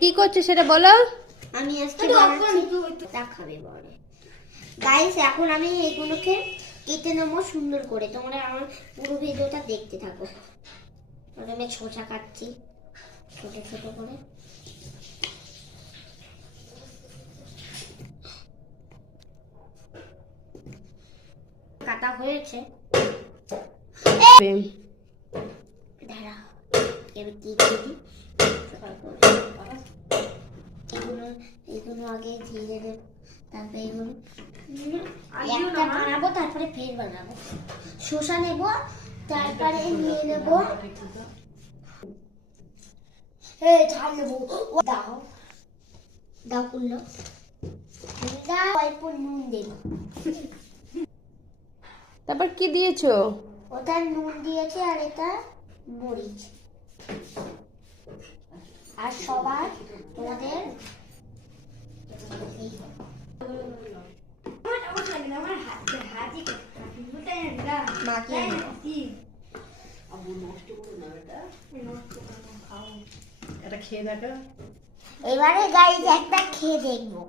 কি করছো সেটা বলো। আমি আজকে দেখাবে বলে গাইস, এখন আমি এগুলোকে কেটে নেবো সুন্দর করে। তোমরা আমার পুরো ভিডিওটা দেখতে থাকো। প্রথমে শসা কাটছি ছোট ছোট করে। কাটা হয়েছে। দাঁড়া, এবার কি দিবি? এগুলো আগে দিয়ে দেব, তারপরে এগুলো একটা বানাবো, তারপরে ফের বানাবো। শসা নেব, তারপরে নিয়ে নেব ঝাল নেবো। দাও দাও করলো, অল্প নুন দেব। তারপর কি দিয়েছো? ওটা নুন দিয়েছে, আর এটা মরিচ। আর সবার তোমাদের এবারে গাইজ একটা খেয়ে দেখবো।